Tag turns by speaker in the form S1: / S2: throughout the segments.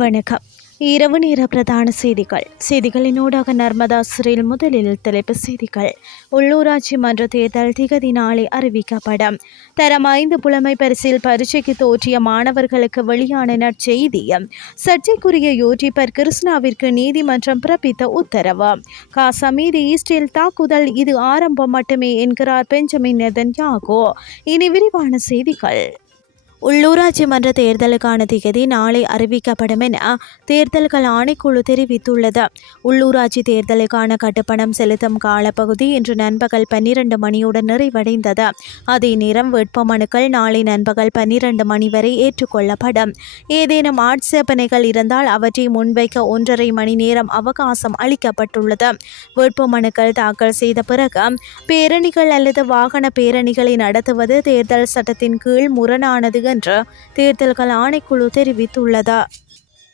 S1: வணக்கம். இரவு நேர பிரதான செய்திகள். செய்திகளினூடாக நர்மதா சிறையில் முதலில் தலைப்பு செய்திகள். உள்ளூராட்சி மன்ற தேர்தல் திகதி நாளை அறிவிக்கப்படும். தரம் ஐந்து புலமை பரிசில் பரீட்சைக்கு தோற்றிய மாணவர்களுக்கு வெளியான நற்செய்தி. சர்ச்சைக்குரிய யூடியூபர் கிருஷ்ணாவிற்கு நீதிமன்றம் பிறப்பித்த உத்தரவு. காசா மீது ஈஸ்டில் தாக்குதல். இது ஆரம்பம் மட்டுமே என்கிறார் பெஞ்சமின் நெதன்யாகோ. இனி விரிவான செய்திகள். உள்ளூராட்சி மன்ற தேர்தலுக்கான திகதி நாளை அறிவிக்கப்படும் என தேர்தல்கள் ஆணைக்குழு தெரிவித்துள்ளது. உள்ளூராட்சி தேர்தலுக்கான கட்டுப்பணம் செலுத்தும் காலப்பகுதி இன்று நண்பகல் பன்னிரண்டு மணியுடன் நிறைவடைந்தது. அதே நேரம் வேட்புமனுக்கள் நாளை நண்பகல் பன்னிரண்டு மணி வரை ஏற்றுக்கொள்ளப்படும். ஏதேனும் ஆட்சேபனைகள் இருந்தால் அவற்றை முன்வைக்க ஒன்றரை மணி நேரம் அவகாசம் அளிக்கப்பட்டுள்ளது. வேட்புமனுக்கள் தாக்கல் செய்த பிறகு பேரணிகள் அல்லது வாகன பேரணிகளை நடத்துவது தேர்தல் சட்டத்தின் கீழ் முரணானது என்று தேர்தல்கள் ஆணைக்குழு தெரிவித்துள்ளது?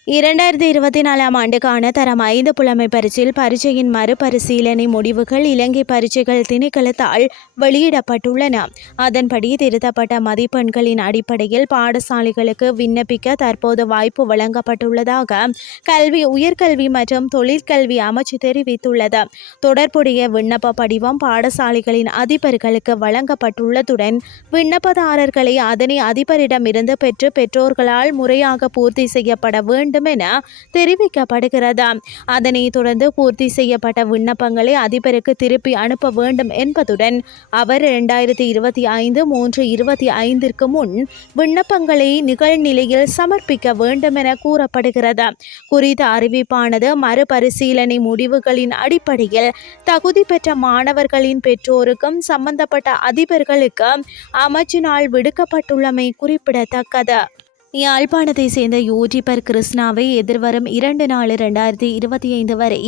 S1: இரண்டாயிரத்தி இருபத்தி நாலாம் ஆண்டுக்கான தரம் ஐந்து புலமை பரீட்சையில் பரீட்சையின் மறுபரிசீலனை முடிவுகள் இலங்கை பரீட்சைகள் திணைக்களத்தால் வெளியிடப்பட்டுள்ளன. அதன்படி திருத்தப்பட்ட மதிப்பெண்களின் அடிப்படையில் பாடசாலைகளுக்கு விண்ணப்பிக்க தற்போது வாய்ப்பு வழங்கப்பட்டுள்ளதாக கல்வி உயர்கல்வி மற்றும் தொழிற்கல்வி அமைச்சு தெரிவித்துள்ளது. தொடர்புடைய விண்ணப்ப படிவம் பாடசாலைகளின் அதிபர்களுக்கு வழங்கப்பட்டுள்ளதுடன் விண்ணப்பதாரர்களை அதனை அதிபரிடமிருந்து பெற்று பெற்றோர்களால் முறையாக பூர்த்தி செய்யப்பட வேண்டும் வேண்டும் என தெரிவிக்கப்படுகிறது? அதனைத் தொடர்ந்து பூர்த்தி செய்யப்பட்ட விண்ணப்பங்களை அதிபருக்கு திருப்பி அனுப்ப வேண்டும் என்பதுடன் அவர் இரண்டாயிரத்தி இருபத்தி ஐந்து மூன்று இருபத்தி ஐந்திற்கு முன் விண்ணப்பங்களை நிகழ்நிலையில் சமர்ப்பிக்க வேண்டும் என கூறப்படுகிறது? குறித்த அறிவிப்பானது மறுபரிசீலனை முடிவுகளின் அடிப்படையில் தகுதி பெற்ற மாணவர்களின் பெற்றோருக்கும் சம்பந்தப்பட்ட அதிபர்களுக்கு அமைச்சினால் விடுக்கப்பட்டுள்ளமை குறிப்பிடத்தக்கது. யாழ்ப்பாணத்தை சேர்ந்த யூடிபர் கிருஷ்ணாவை எதிர்வரும் இரண்டு நாலு இரண்டாயிரத்தி இருபத்தி ஐந்து வரை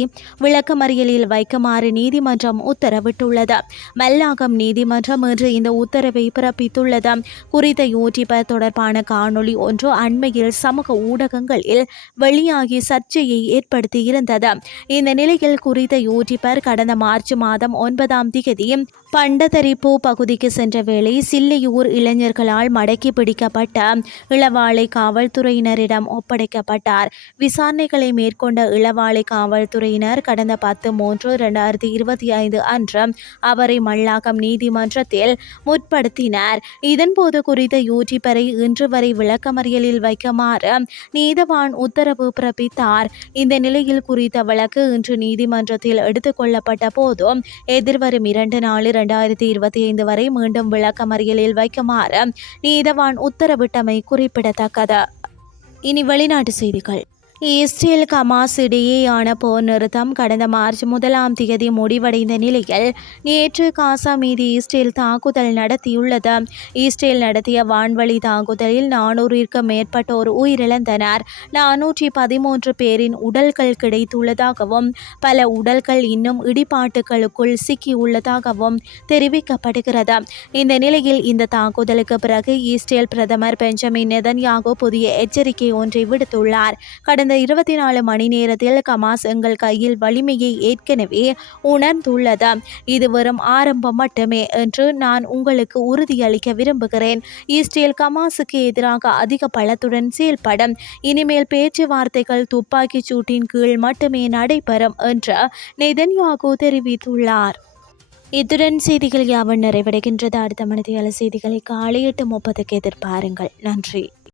S1: விளக்கமறியலில் வைக்குமாறு நீதிமன்றம் உத்தரவிட்டுள்ளது மல்லாகம் நீதிமன்றம் இன்று இந்த உத்தரவை பிறப்பித்துள்ளது குறித்த யூஜிபர் தொடர்பான காணொளி ஒன்று அண்மையில் சமூக ஊடகங்களில் வெளியாகி சர்ச்சையை ஏற்படுத்தியிருந்தது இந்த நிலையில் குறித்த யூடிபர் கடந்த மார்ச் மாதம் ஒன்பதாம் தேதி பண்டதரிப்பு பகுதிக்கு சென்ற வேளை சில்லையூர் இளைஞர்களால் மடக்கி பிடிக்கப்பட்ட இளவாளை இளவாலை காவல்துறையினரிடம் ஒப்படைக்கப்பட்டார். விசாரணைகளை மேற்கொண்ட இளவாலை காவல்துறையினர் கடந்த பத்து மூன்று இரண்டாயிரத்தி இருபத்தி ஐந்து அன்று அவரை மல்லாகம் நீதிமன்றத்தில் முற்படுத்தினர். இதன்போது குறித்த யூடியூபரை இன்று வரை விளக்கமறியலில் வைக்குமாறு நீதவான் உத்தரவு பிறப்பித்தார். இந்த நிலையில் குறித்த வழக்கு இன்று நீதிமன்றத்தில் எடுத்துக் கொள்ளப்பட்ட போதும் எதிர்வரும் இரண்டு நாள் இரண்டாயிரத்தி இருபத்தி ஐந்து வரை மீண்டும் விளக்கமறியலில் வைக்குமாறு நீதவான் உத்தரவிட்டமை குறிப்பிடத்தக்கது. குறிப்பிடத்தக்கது இனி வெளிநாட்டு செய்திகள். இஸ்ரேல் கமாஸ் இடையேயான போர் நிறுத்தம் கடந்த மார்ச் முதலாம் தேதி முடிவடைந்த நிலையில் நேற்று காசா மீது இஸ்ரேல் தாக்குதல் நடத்தியுள்ளது. இஸ்ரேல் நடத்திய வான்வழி தாக்குதலில் நானூறிற்கும் மேற்பட்டோர் உயிரிழந்தனர். நானூற்றி பதிமூன்று பேரின் உடல்கள் கிடைத்துள்ளதாகவும் பல உடல்கள் இன்னும் இடிபாட்டுகளுக்குள் சிக்கியுள்ளதாகவும் தெரிவிக்கப்படுகிறது. இந்த நிலையில் இந்த தாக்குதலுக்கு பிறகு இஸ்ரேல் பிரதமர் பெஞ்சமின் நெதன்யாகு புதிய எச்சரிக்கை ஒன்றை விடுத்துள்ளார். கடந்த கடந்த இருபத்தி நாலு மணி நேரத்தில் கமாஸ் எங்கள் கையில் வலிமையை ஏற்கனவே உணர்ந்துள்ளது. இது வெறும் ஆரம்பம் மட்டுமே என்று நான் உங்களுக்கு உறுதியளிக்க விரும்புகிறேன். இஸ்ரேல் கமாஸுக்கு எதிராக அதிக பலத்துடன் செயல்படும். இனிமேல் பேச்சுவார்த்தைகள் துப்பாக்கிச் சூட்டின் கீழ் மட்டுமே நடைபெறும் என்று நெதன்யாகு தெரிவித்துள்ளார். இத்துடன் செய்திகள் யாவன் நிறைவடைகின்றது. அடுத்த மனதியால் செய்திகளை காலை எட்டு முப்பதுக்கு எதிர்பாருங்கள். நன்றி.